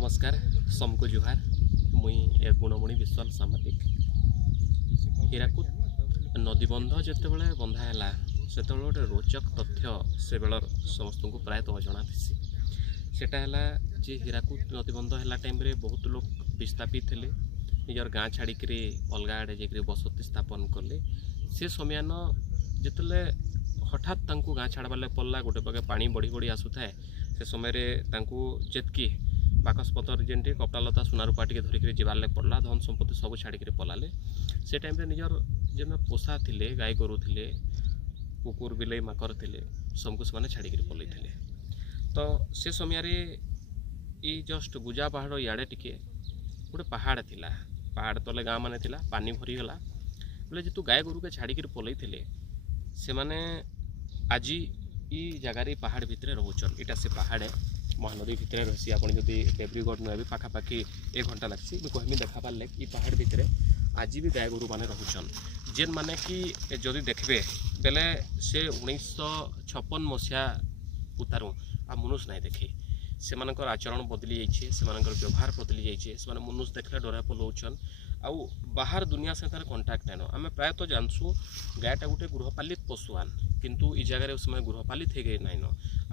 नमस्कार समको जुहार मुई एक गुणमणि विश्वाल सामाजिक हीराकुद नदीबंध जितेबाला बंधा है से गोटे रोचक तथ्य से बेलर समस्त को प्रायतः जना थी सेटा है जे हीराकुद नदीबंध है टाइम रे बहुत लोग विस्थापित थे निजर गाँ छाड़िक अलग आड़े जाकर बसति स्थापन कले से समय जिते हठात गाँ छाड़बार पड़ला गोटे पके पानी बढ़ी बढ़ी आसूए से समय जेतकी बाकसपतर जेनटी कपड़ा लता सुनारूपा टे धरिक जीवार पड़ला धन संपत्ति सब छाड़िक पलाले से टाइम निजर जेन पोषा थे गाई गोरु थे कुकुर बिलई माकर थे सबको से छाड़िक पलई थे तो से समय जस्ट गुजा पहाड़ इे टिके गोटे पहाड़ थिला पहाड़ तले गाँ माने थिला पानी भरीगला बोले जेतु गाय गोरु के छाड़िक पलई थे से माने आज ई जगार पहाड़ भितर रोचन इटा से पहाड़ महानदी भितर रही आप देवरीगढ़ नुआ भी पाखापाखि 1 घंटा लग्सी कहमी देखाबार लगे पहाड़ भितर आज भी गाय गोरु मैंने रोचन जेन माने कि जदि देखबे बेले से 1956 मसीहा उतारू आ मनुष्य नहीं देखी से आचरण बदली जाइए से व्यवहार बदली जाइए से मनुष्य देखले डरा पलाउन आउ बाहर दुनिया से तार कंटाक्ट नाइन आम प्रायतः जानसु गायटा गोटे गृहपालित पशुआन किंतु ई जगार समय गृहपालित हो गए नाइन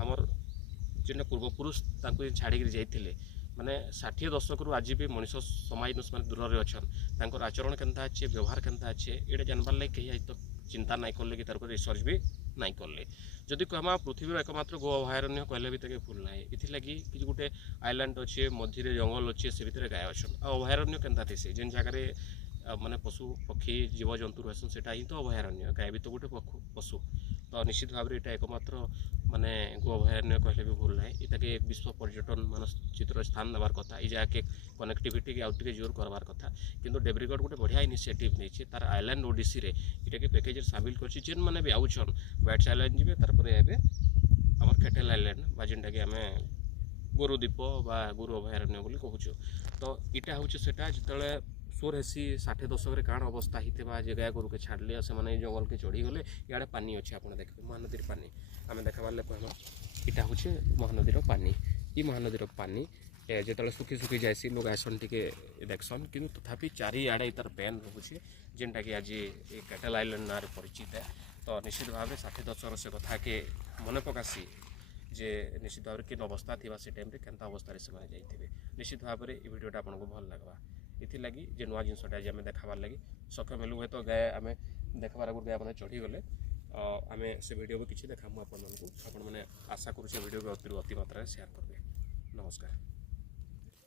आमर जेन पूर्वपुरुष छाड़ी जाते माने 60 दशक आज भी मनीष समाज से दूर में अच्छा आचरण केन्ता अच्छे व्यवहार केन्ता अच्छे ये जानबार लगे कहीं तो चिंता नहीं कले कि तार रिसर्च भी नहीं कले जदि कहमा पृथ्वी एकमात्र गो अभयारण्य कहले भी तक भूल ना इथिलागी कि गोटे आइलैंड अच्छे मझे जंगल अच्छे से भितर गाय अच्छा अभयारण्य केन्ता थे जेन जगह माने पशु पक्षी जीव जंतु रहसन सेटा ही तो अभयारण्य गाय भी तो गोटे पशु तो निश्चित भाव में एकमात्र माने गो अभयारण्य कहले भी भूल ना इताके विश्व पर्यटन मानचित्र स्थान देवार कथा ये जगह कनेक्टिविटी के आउटे जोर करवार कथा किंतु देवरीगढ़ गोटे बढ़िया इनिशिएटिव नहीं तार आइलैंड ओडिसी रे इटाके पैकेज सामिल कर जेन मैंने भी आउन व्हाइट्स आइलैंड जी तारपर आम खेटेल आइलैंड बा जेनटा कि आम गुरुद्वीप बा गुरु अभयारण्य बोली कहूँ तो इटा हूँ सेटा जिते सोर हेसी 60 दशक काण अवस्था होता गाय गोरु के छाड़ले से मैंने जंगल के चढ़ी गले इे पानी अच्छे आप देखिए महानदी पानी आम देखाबार कहमा इटा हूँ महानदी पानी ये महानदी पानी जो सुखी सुखी जाए लोग आसन टे देखसन कि तथापि चारिआड़े तार पेन रोचे जेनटा कि आज कैटल आइलैंड ना परिचित है तो निश्चित भाव 60 दशक से कथा के मन पकासी जे निश्चित भाव कि अवस्था थी से टाइम केन्ता अवस्था से जाइए निश्चित भाव में ये भिडियोटा आपको भल लगवा इथिलागी जे नुआ जिनसटा आज आम देखाबार लगे सक्षम हेलु हे तो गाय आम देखबार आगे गाय मैंने चढ़ी गले आम से भिडियो भी किसी देखामु आपको मैंने आशा करूँ से भिडियो भी अति मात्रा शेयर करेंगे। नमस्कार।